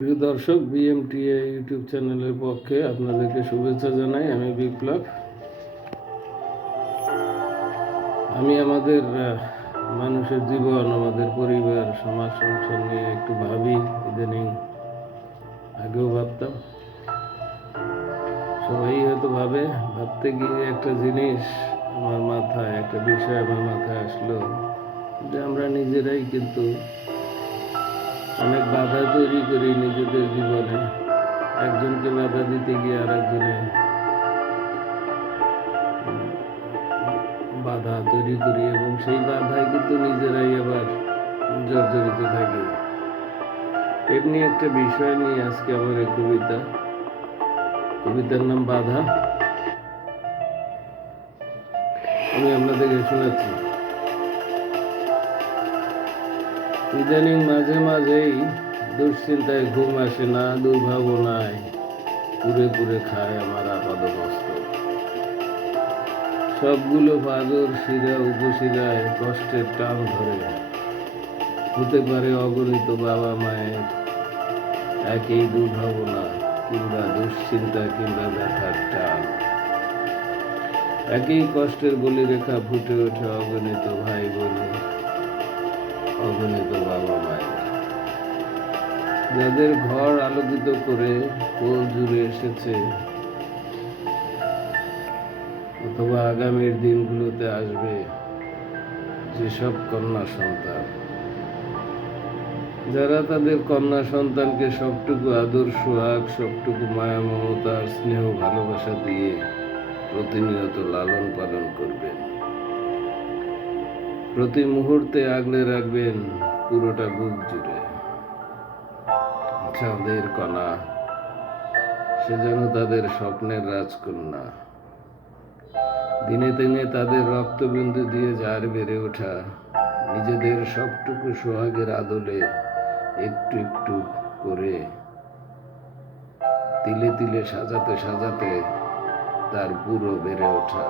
প্রিয় দর্শক, বিএমটিএ ইউটিউব চ্যানেলের পক্ষে আপনাদেরকে শুভেচ্ছা জানাই। আমি বিপ্লব। আমি আমাদের মানুষের জীবন, আমাদের পরিবার, সমাজ সংসার নিয়ে একটু ভাবি ইদানিং। আগেও ভাবতাম, সবাই হয়তো ভাবতে গিয়ে একটা জিনিস আমার মাথায়, একটা বিষয় আমার মাথায় আসলো যে আমরা নিজেরাই কিন্তু অনেক বাধা তৈরি করি নিজেদের জীবনে। একজনকে বাধা দিতে গিয়ে আর একজনে বাধা তৈরি করি এবং সেই বাধায় কিন্তু নিজেরাই আবার জর্জরিত থাকি। এমনি একটা বিষয় নিয়ে আজকে আমার এই কবিতার নাম বাধা। আমি আপনাদেরকে শোনাচ্ছি। ইদানিং মাঝে মাঝেই দুশ্চিন্তায় ঘুম আসে না, দুর্ভাবনায় পুরে পুরে খায় আমার আপাদমস্তক। সবগুলো পাজর শিরা উপশিরায় কষ্টের টান ধরে। হতে পারে অগণিত বাবা মায়ের একই দুর্ভাবনা কিংবা দুশ্চিন্তা কিংবা ব্যথার টান। একই কষ্টের বলিরেখা ফুটে ওঠে অগণিত ভাই বোনের, অগণিত বাবা মায়ের, যাদের ঘর আলোকিত করে কোল জুড়ে এসেছে অথবা আগামীর দিনগুলোতে আসবে যেসব কন্যা সন্তান, যারা তাদের কন্যা সন্তানকে সবটুকু আদর সোহাগ, সবটুকু মায়া মমতার স্নেহ ভালোবাসা দিয়ে প্রতিনিয়ত লালন পালন করবেন, প্রতি মুহূর্তে আগলে রাখবেন পুরোটা বুক জুড়ে। চাঁদের কণা, সে যেন তাদের স্বপ্নের রাজকন্যা। দিনে দিনে তাদের রক্তবিন্দু দিয়ে যার বেড়ে ওঠা, নিজেদের সবটুকু সোহাগের আদলে একটু একটু করে তিলে তিলে সাজাতে সাজাতে তার পুরো বেড়ে ওঠা।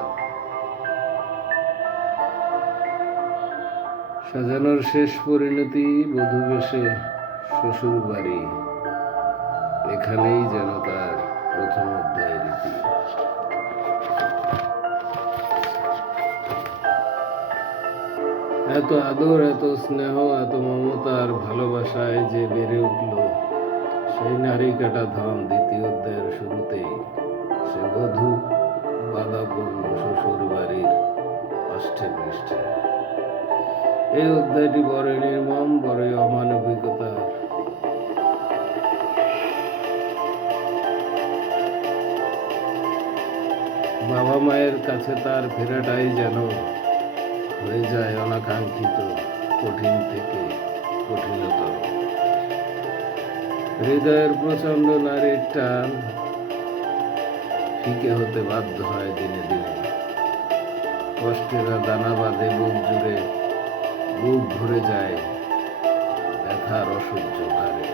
সাজানোর শেষ পরিণতি বধূ বেশে শ্বশুর বাড়ি, এখানেই যেন তার প্রথম অধ্যায় রীতি। এত আদর, এত স্নেহ, এত মমতা আর ভালোবাসায় যে বেড়ে উঠল সেই নারী কাটা ধন দ্বিতীয় অধ্যায়ের শুরুতেই সে বধূ বাধা পড়ল শ্বশুর বাড়ির অষ্টে পৃষ্ঠে। এই অধ্যায়টি বড়ই নির্মম, বড়ই অমানবিকতার। বাবা মায়ের কাছে তার ফেরাটাই যেন হয়ে যায় অনাকাঙ্ক্ষিত, কঠিন থেকে কঠিনতর। হৃদয়ের প্রচন্ড নারীর টান ফিকে হতে বাধ্য হয় দিনে দিনে। কষ্টেরা দানা বাঁধে বুক জুড়ে, বুক ভরে যায় ব্যথার অসহ্য ভারে।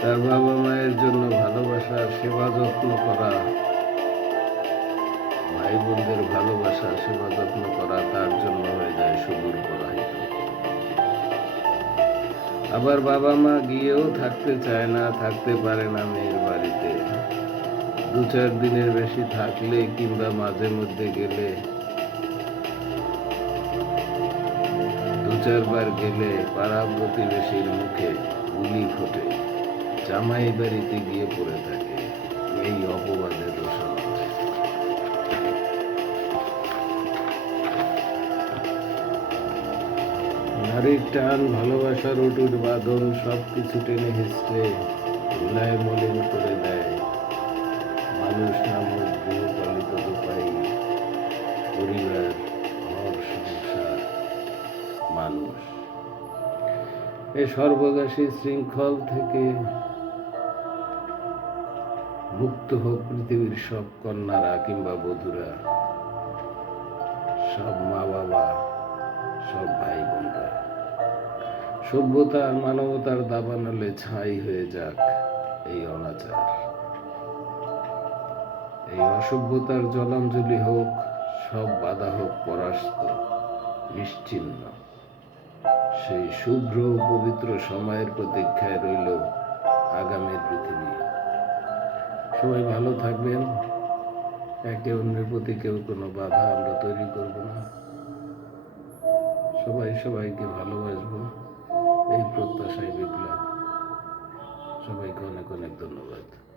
তার বাবা মায়ের জন্য ভালোবাসার সেবা যত্ন করা, ভাই বোনদের ভালোবাসা সেবা যত্ন করা তার জন্য হয়ে যায় সুদূর প্রবাহিত। আবার বাবা মা গিয়েও থাকতে চায় না, থাকতে পারে না মেয়ের বাড়িতে। দু চার দিনের বেশি থাকলে কিংবা মাঝে মধ্যে গেলে, দু চারবার গেলে পাড়া প্রতিবেশীর মুখে গুলি ফোটে, জামাই বাড়িতে গিয়ে পড়ে থাকে এই অপবাদের রোষণ। নারীর টান, ভালোবাসার অটুট বাঁধন সবকিছু টেনে হিসড়ে ধুলায় মলিন করে দেয় মানুষ নামক গৃহপালিত রূপাই, পরিবার, ঘর সংসার, মানুষ। এই সর্বগ্রাসী শৃঙ্খল থেকে মুক্ত হোক পৃথিবীর সব কন্যারা কিংবা বধূরা, সব মা বাবা, সব ভাই বোনরা। সভ্যতা আর মানবতার দাবানলে ছাই হয়ে যাক এই অনাচার। এই অসভ্যতার জলাঞ্জলি হোক, সব বাধা হোক পরাস্ত, নিশ্চিহ্ন। সেই শুভ্র ও পবিত্র সময়ের প্রতীক্ষায় রইল আগামীর পৃথিবী। সবাই ভালো থাকবেন। একে অন্যের প্রতি কেউ কোনো বাধা আমরা তৈরি করব না। সবাই সবাইকে ভালোবাসবো, এই প্রত্যাশায় বিপ্লব। সবাইকে অনেক অনেক ধন্যবাদ।